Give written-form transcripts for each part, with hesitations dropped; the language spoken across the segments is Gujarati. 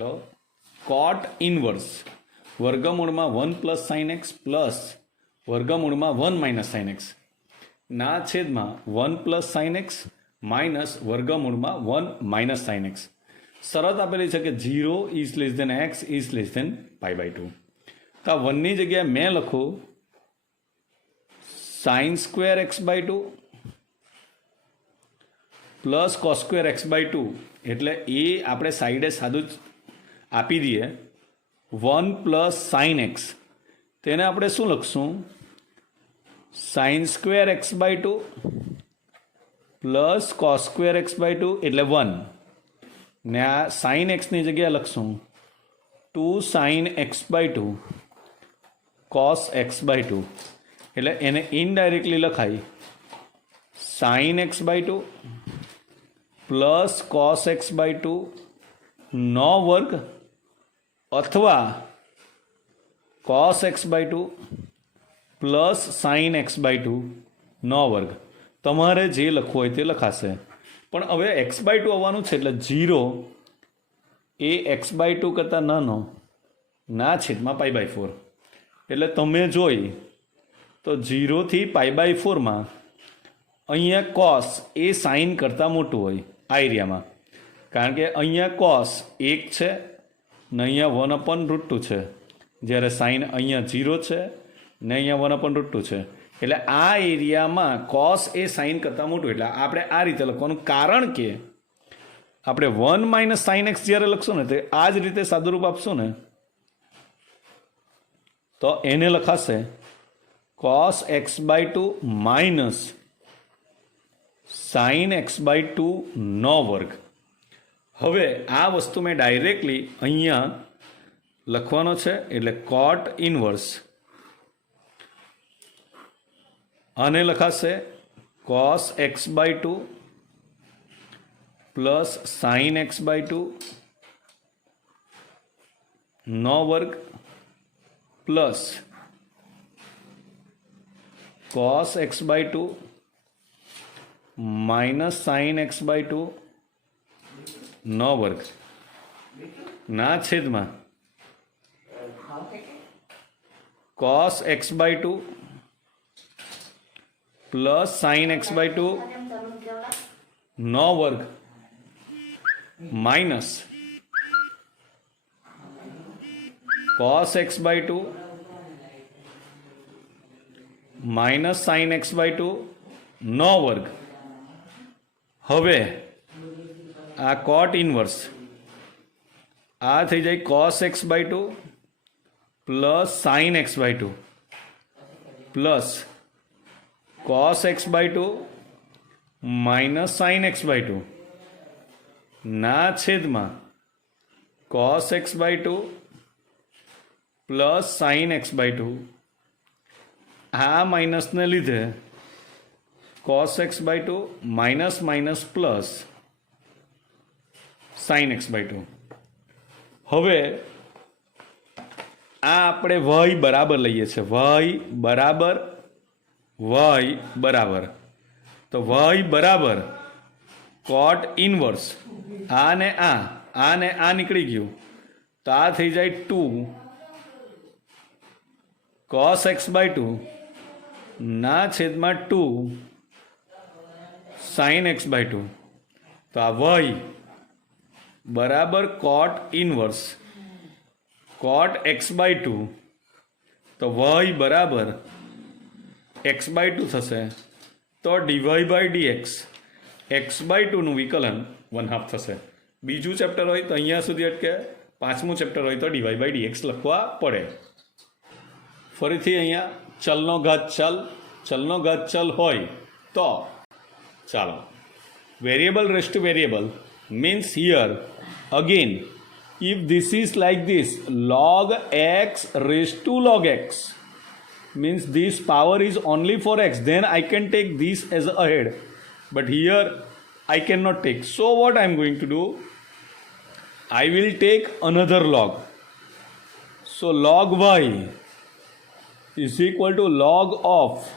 કોટ ઇનવર્સ વર્ગમૂળમાં 1 પ્લસ સાઇન એક્સ પ્લસ વર્ગમૂળમાં 1 માઇનસ સાઇન એક્સ ના છેદમાં 1 પ્લસ સાઇન એક્સ માઇનસ વર્ગમૂળમાં 1 માઇનસ સાઇન એક્સ. શરત આપેલી છે કે 0 is less than x is less than π/2. તો આ 1ની જગ્યાએ મેં લખું sine square x/2 plus cos square x/2, એટલે એ આપણે સાઈડે સાદું જ આપી દઈએ 1 પ્લસ સાઇન એક્સ, તેને આપણે શું લખશું sign square x/2 plus cos square x/2 એટલે 1, ને આ સાઇન એક્સની જગ્યાએ લખશું 2 સાઇન x/2 કોસ x/2, એટલે એને ઇનડાયરેક્ટલી લખાય sign x/2 plus cos x/2 નો વર્ગ અથવા cos x/2 plus sine x/2 નો વર્ગ. તમારે જે લખવું હોય તે લખાશે, પણ હવે x/2 આવવાનું છે એટલે 0 એ x/2 કરતાં નાનો ના છેદમાં π/4. એટલે તમે જોઈ તો 0 થી π/4માં અહીંયા કોસ એ સાઇન કરતાં મોટું હોય આ એરિયામાં, કારણ કે અહીંયા કોસ 1 છે ને અહીંયા 1/√2 છે, જ્યારે સાઇન અહીંયા 0 છે ને અહીંયા 1/√2 છે. એટલે આ એરિયામાં કોસ એ સાઇન કરતાં મોટું, એટલે આપણે આ રીતે લખવાનું, કારણ કે આપણે 1 માઇનસ સાઇન એક્સ જ્યારે લખશું ને તે આ જ રીતે સાદુરૂપ આપશું ને તો એને લખાશે cos x/2 minus sine x/2 નો વર્ગ. હવે આ વસ્તુ મેં ડાયરેક્ટલી અહીંયા લખવાનો છે, એટલે કોટ ઇનવર્સ આને લખાશે cos x/2 plus sine x/2 નો વર્ગ plus cos x/2 minus sine x/2 નો વર્ગ ના છેદમાં cos x/2 plus sine x/2 નો વર્ગ minus cos x/2 minus sine x/2 નો વર્ગ. હવે આ કોટ ઇનવર્સ આ થઈ જાય cos x/2 plus sine x/2 plus cos x/2 minus sine x/2 ના છેદમાં cos x/2 plus sine x/2. આ માઇનસને લીધે cos x/2 minus minus plus sine x/2. હવે આ આપણે y બરાબર લઈએ છીએ, y બરાબર તો y બરાબર કોટ ઇનવર્સ આ ને આ નીકળી ગયું તો આ થઈ જાય 2 કોસ x/2 ના છેદમાં 2 સાઇન x/2. તો આ y બરાબર કોટ ઇનવર્સ કોટ x/2, તો y બરાબર x/2 થશે, તો dy/dx x/2નું વિકલન 1/2 થશે. બીજું ચેપ્ટર હોય તો અહીંયા સુધી અટકે, પાંચમું ચેપ્ટર હોય તો dy/dx લખવા પડે. ફરીથી અહીંયા ચલનો ઘાત ચલ હોય તો ચાલો variable raise two variable means here again if this is like this log x raised to log x means this power is only for x, then I can take this as a head, but here I cannot take. So what I am going to do, I will take another log. So log y is equal to log of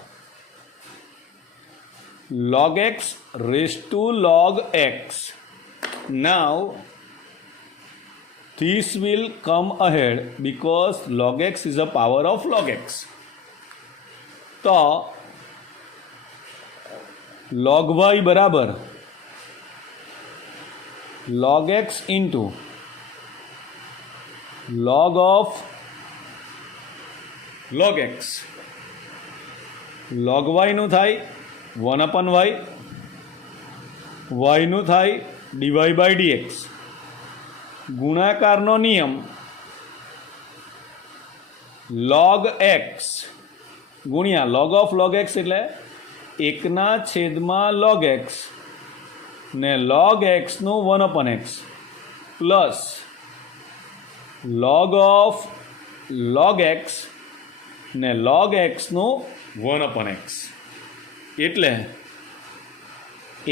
log x raised to log x. Now This will come ahead because log x is a power of log x. तो log y बराबर log x into log of log x. log y નું થાય 1/y, y નું થાય dy/dx. ગુણાકારનો નિયમ log x ગુણ્યા log of log x એટલે 1/છેદમાં log x ને log x નું 1/x plus log of log x ને log x નું 1/x એટલે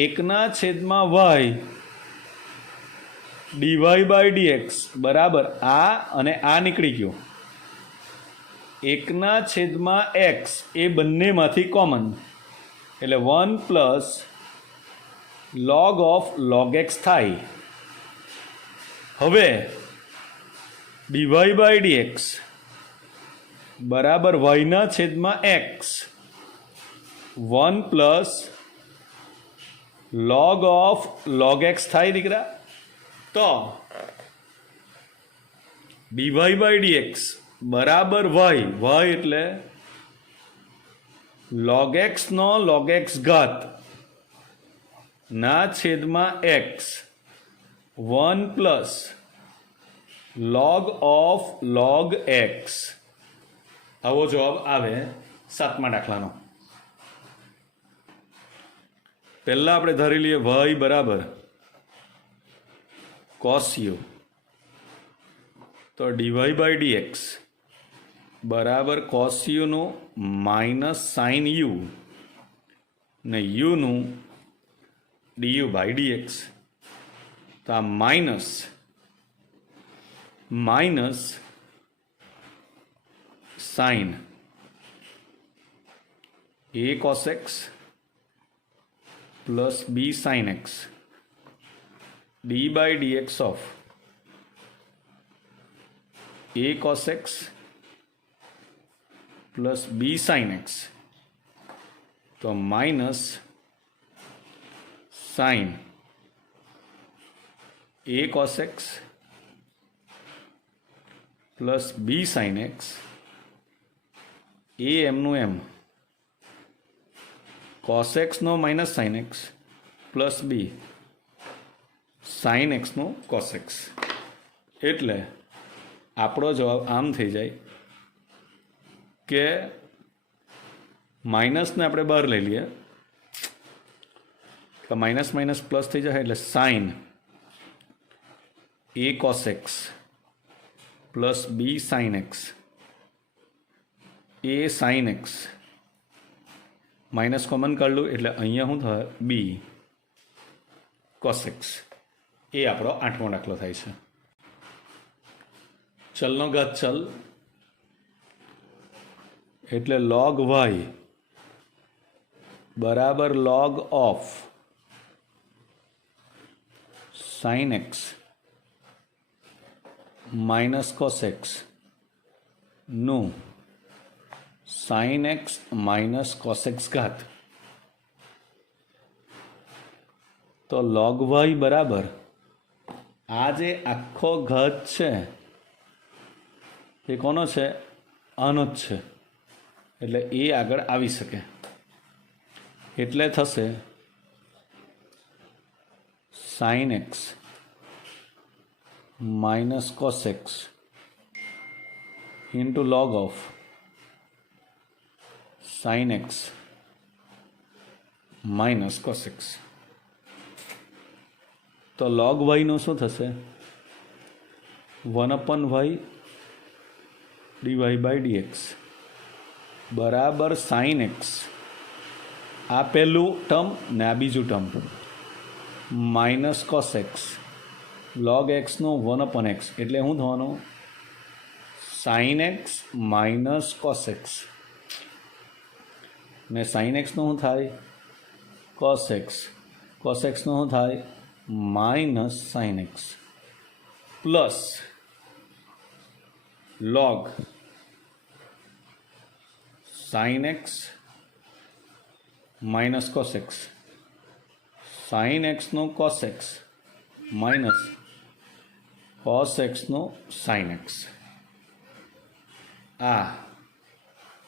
1/છેદમાં y dy/dx બરાબર આ અને આ નીકળી ગયો. 1/છેદમાં x એ બંનેમાંથી કોમન એટલે 1 plus log of log x થાય. હવે dy/dx બરાબર y/છેદમાં x 1 plus log of log x થાય દીકરા. તો dy/dx બરાબર y એટલે log x નો log x ઘાત ના છેદમાં x 1 plus log of log x. આવો જવાબ આવે 7મા દાખલાનો. પહેલા આપણે ધારી લઈએ y બરાબર cos u. તો dy/dx બરાબર cos u નું માઇનસ sin u ને u નું du/dx. તો આ minus sin a cos x plus b sin x d/dx of a cos x plus b sin x. तो minus sin a cos x plus b sin x a એમનું એમ cos x નો minus sin x plus b sin x નો cos x. એટલે આપણો જવાબ આમ થઈ જાય કે માઇનસને આપણે બહાર લઈ લઈએ તો માઇનસ માઇનસ પ્લસ થઈ જાય એટલે sin a cos x plus b sin x a sin x minus common કાઢલું એટલે અહીંયા શું થાય b cos x. એ આપણો 8મો દાખલો થાય છે. ચલનો ઘાત ચલ એટલે log y બરાબર log of sin x minus cos x નું sin x minus cos x ઘાત. તો log y બરાબર આ જે આખો ઘાત છે એ કોનો છે? આનો જ છે. એટલે એ આગળ આવી શકે એટલે થશે sin x minus cos x into log of sin x minus cos x. તો log y નું શું થશે? 1/y dy/dx બરાબર sin x આ પહેલું ટર્મ ને આ બીજું term minus cos x log x નો 1/x એટલે શું થવાનું? sin x minus cos x ને sin x નું શું થાય? cos x નું શું થાય? Minus sin x plus log sin x minus cos x, sin x નો cos x minus cos x નો sin x, આ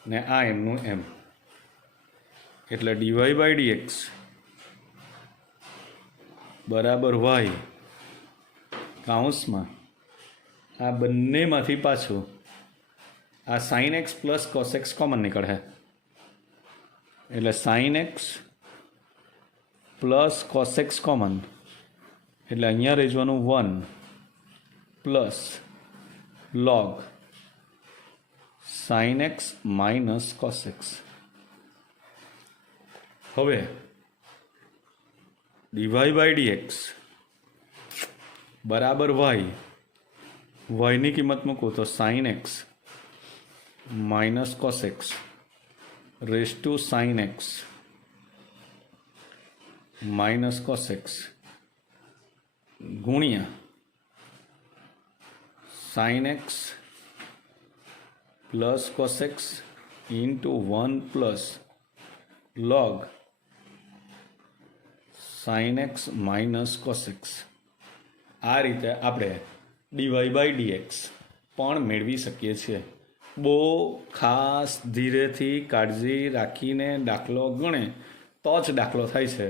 ને આ એમનું એમ, એટલે dy બાય dx બરાબર y કાઉન્સમાં આ બંનેમાંથી પાછું આ sin x plus cos x common નીકળે, એટલે sin x plus cos x common, એટલે અહીંયા રહી જવાનું 1 plus log sin x minus cos x. હવે dy બાય dx બરાબર y ની કિંમત મૂકો તો sin x minus cos x raise to sin x minus cos x ગુણ્યા sin x plus cos x into 1 plus log sin x minus cos x. આ રીતે આપણે dy બાય dx પણ મેળવી શકીએ છીએ. બહુ ખાસ ધીરેથી કાળજી રાખીને દાખલો ગણે તો જ દાખલો થાય છે.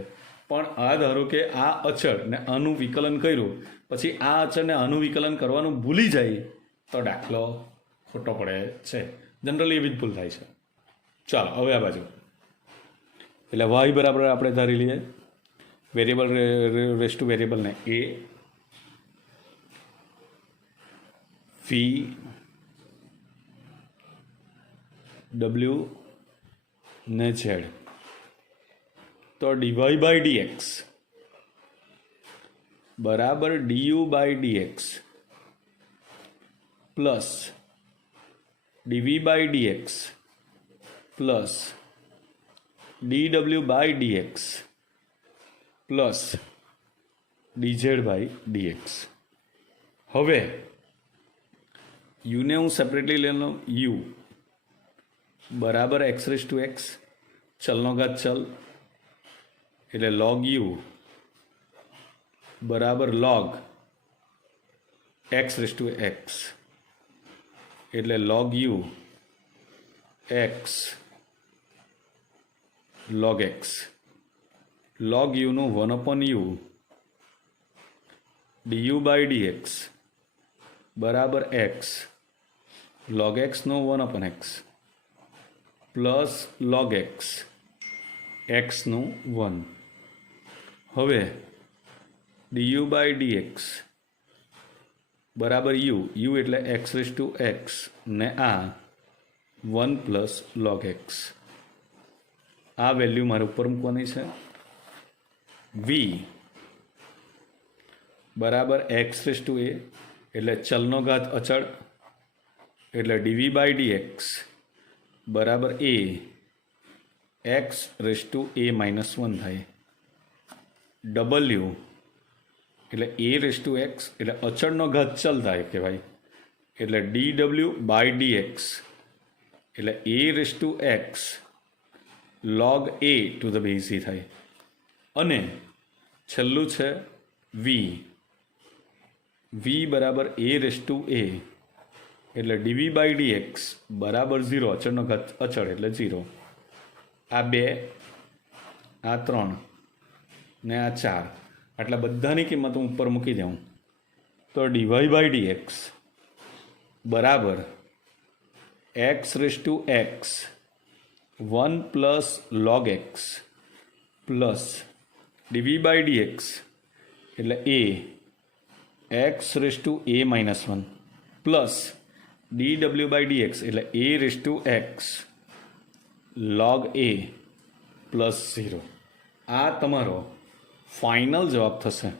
પણ આ ધારો કે આ અચળ ને આનું વિકલન કર્યું, પછી આ અચળને આનું વિકલન કરવાનું ભૂલી જાય તો દાખલો ખોટો પડે છે. જનરલી એવી જ ભૂલ થાય છે. ચાલો હવે આ બાજુ, એટલે y બરાબર આપણે ધારી લઈએ વેરિયેબલ રેસ ટુ વેરિયેબલને a v w ને z, તો dy બાય dx બરાબર du by dx plus dv by dx plus dw by dx plus dz by dx. હવે યુને હું સેપરેટલી લઈ લઉં, u બરાબર એક્સ રેસ ટુ એક્સ, ચલનો ઘાત ચલ એટલે log u બરાબર log x raise to x એટલે log u x log x, log u નું 1/u du બાય dx બરાબર x log x નું 1/x plus log x x નું 1. હવે du બાય dx બરાબર u એટલે x રેસ ટુ x ને આ 1 પ્લસ log x. આ વેલ્યુ મારે ઉપર મૂકવાની છે. v બરાબર એક્સ રેસ ટુ એ એટલે ચલનો ઘાત અચળ એટલે dv બાય dx બરાબર a x raise to a minus 1 થાય. w એટલે a રેસ ટુ એક્સ એટલે અચળનો ઘાત ચલ થાય કહેવાય, એટલે dw બાય dx એટલે a raise to x log a to the base e થાય. અને છેલ્લું છે v બરાબર a રેસ ટુ a એટલે dv બાય dx બરાબર 0, અચળનો ઘાત અચળ એટલે 0. આ 2 આ 3 ને આ 4 આટલા બધાની કિંમત હું ઉપર મૂકી દઉં તો dy બાય dx બરાબર x raise to x 1 plus log x plus dv by dx એટલે a x raise to a minus 1 plus dw by dx એટલે a raise to x log a plus 0. આ તમારો ફાઇનલ જવાબ થશે.